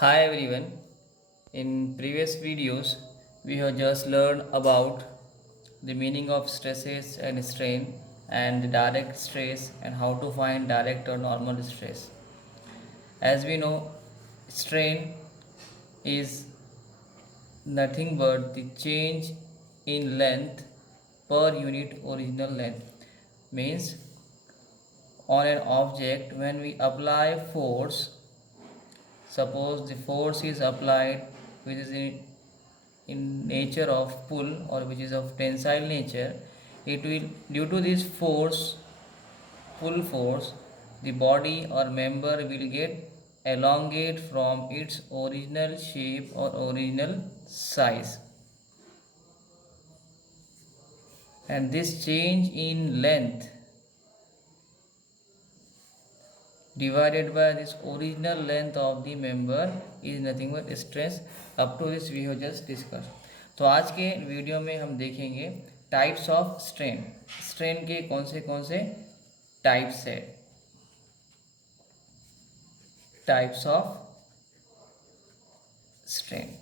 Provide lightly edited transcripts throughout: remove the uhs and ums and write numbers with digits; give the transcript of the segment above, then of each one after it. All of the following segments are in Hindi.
Hi everyone. In previous videos, we have just learned about the meaning of stresses and strain and the direct stress and how to find direct or normal stress. As we know, strain is nothing but the change in length per unit original length. Means on an object when we apply force, suppose the force is applied which is in nature of pull or which is of tensile nature, it will, due to this force, pull force, the body or member will get elongate from its original shape or original size, and this change in length divided by this original length of the member is nothing but stress. up to this we have just discussed. तो आज के वीडियो में हम देखेंगे टाइप्स ऑफ स्ट्रेन, स्ट्रेन के कौन से टाइप्स है, types of strain.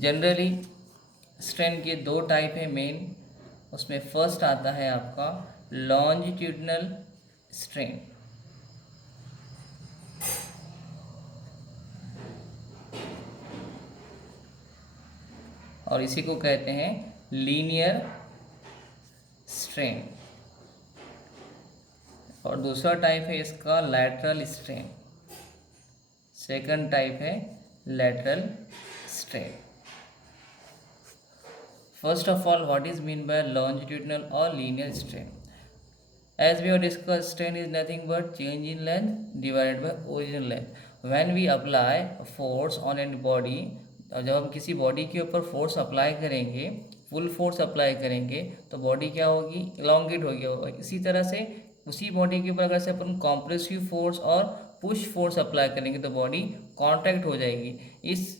Generally strain के दो टाइप है मेन, उसमें फर्स्ट आता है आपका लॉन्जिट्यूडनल स्ट्रेन, और इसी को कहते हैं लीनियर स्ट्रेन, और दूसरा टाइप है इसका लैटरल स्ट्रेन, सेकंड टाइप है lateral strain. First of all, what is mean by longitudinal और linear strain? As we have discussed, strain is nothing but change in length divided by original length. When we apply force on a body, जब हम किसी बॉडी के ऊपर फोर्स अप्लाई करेंगे, फुल फोर्स अप्लाई करेंगे, तो बॉडी क्या होगी, इलोंगेट होगी। इसी तरह से उसी बॉडी के ऊपर अगर से अपन कॉम्प्रेसिव फोर्स और पुश फोर्स अप्लाई करेंगे तो बॉडी कॉन्ट्रैक्ट हो जाएगी। इस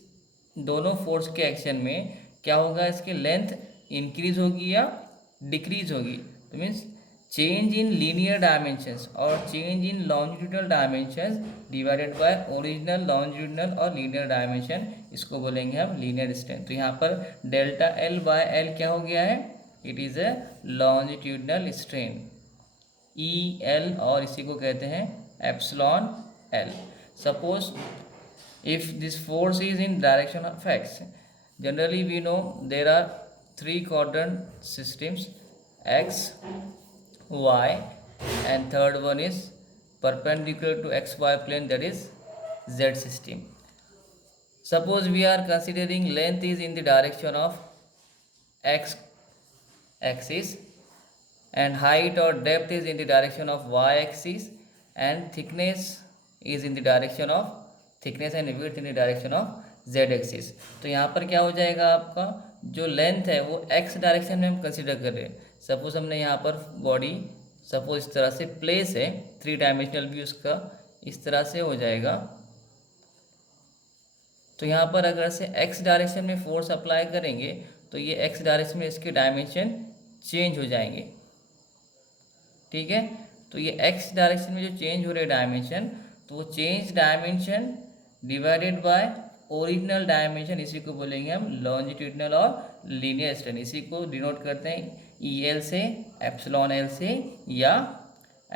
दोनों फोर्स के एक्शन में क्या होगा, इसकी लेंथ इंक्रीज होगी या डिक्रीज होगी। तो means change in linear dimensions और change in longitudinal dimensions divided by original longitudinal और लीनियर डायमेंशन, इसको बोलेंगे हम लीनियर स्ट्रेन। तो यहाँ पर डेल्टा एल बाय एल क्या हो गया है, it is a longitudinal strain, E L, और इसी को कहते हैं epsilon L. Suppose if this force is in direction of x, generally we know there are three quadrant systems, x, y, and third one is perpendicular to xy plane, that is z system. Suppose we are considering length is in the direction of x axis and height or depth is in the direction of y axis and thickness is in the direction of thickness and width in the direction of Z axis. तो यहाँ पर क्या हो जाएगा, आपका जो लेंथ है वो एक्स डायरेक्शन में हम कंसिडर कर रहे हैं। सपोज हमने यहाँ पर बॉडी सपोज इस तरह से प्लेस है, थ्री डायमेंशनल व्यू उसका इस तरह से हो जाएगा। तो यहाँ पर अगर से एक्स डायरेक्शन में फोर्स अप्लाई करेंगे तो ये एक्स डायरेक्शन में इसके डायमेंशन चेंज हो जाएंगे, ठीक है। तो ये एक्स डायरेक्शन में जो चेंज हो रहे डायमेंशन, तो वो change dimension divided by original dimension, इसी को बोलेंगे हम लॉन्जिट्यूडनल और लीनियर स्ट्रेन। इसी को डिनोट करते हैं ई एल से, एप्सिलॉन एल से, या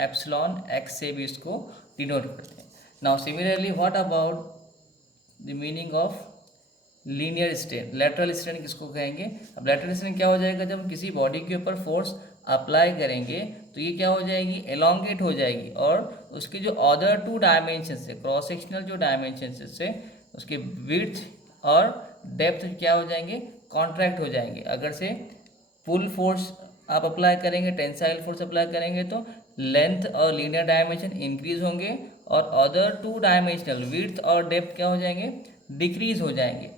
एप्सिलॉन एक्स से भी इसको डिनोट करते हैं। Now similarly what about the meaning of linear strain, lateral strain किसको कहेंगे? अब लेटरल स्ट्रेन क्या हो जाएगा, जब हम किसी बॉडी के ऊपर फोर्स अप्लाई करेंगे तो ये क्या हो जाएगी, एलोंगेट हो जाएगी, और उसके जो अदर टू डायमेंशन से, क्रॉस सेक्शनल जो डायमेंशन से उसके विड्थ और डेप्थ क्या हो जाएंगे, कॉन्ट्रैक्ट हो जाएंगे। अगर से पुल फोर्स आप अप्लाई करेंगे, टेंसाइल फोर्स अप्लाई करेंगे तो लेंथ और लीनियर डायमेंशन इंक्रीज होंगे, और अदर टू डायमेंशनल विड्थ और डेप्थ क्या हो जाएंगे, डिक्रीज हो जाएंगे।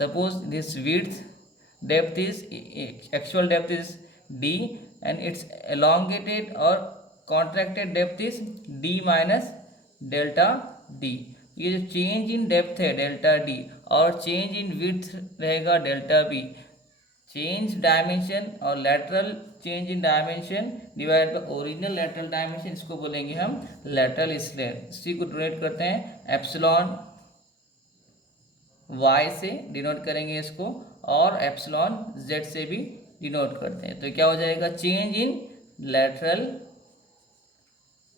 Suppose this width depth is, actual depth is d and its elongated or contracted depth is d minus delta d। ये जो चेंज इन डेप्थ है डेल्टा डी और चेंज इन विड्थ रहेगा डेल्टा बी, चेंज डायमेंशन और lateral change in dimension divide by original lateral dimension, इसको बोलेंगे हम लेटरल स्ट्रेन। इसी को डिनोट करते हैं एप्सिलॉन वाई से डिनोट करेंगे इसको, और एप्सिलॉन जेड से भी डिनोट करते हैं। तो क्या हो जाएगा, change in lateral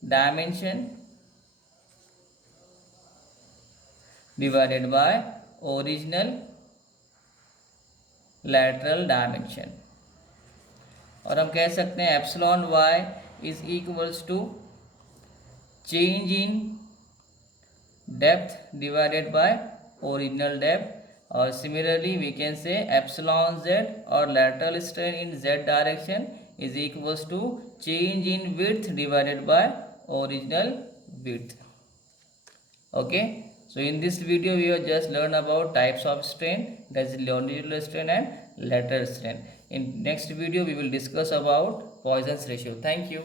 dimension divided by original lateral dimension. और हम कह सकते हैं epsilon Y is equals to change in depth divided by original depth. और similarly we can say epsilon Z और lateral strain in Z direction is equals to change in width divided by original width. Okay, so in this video we have just learned about types of strain, that is longitudinal strain and lateral strain. In next video we will discuss about Poisson's ratio. Thank you.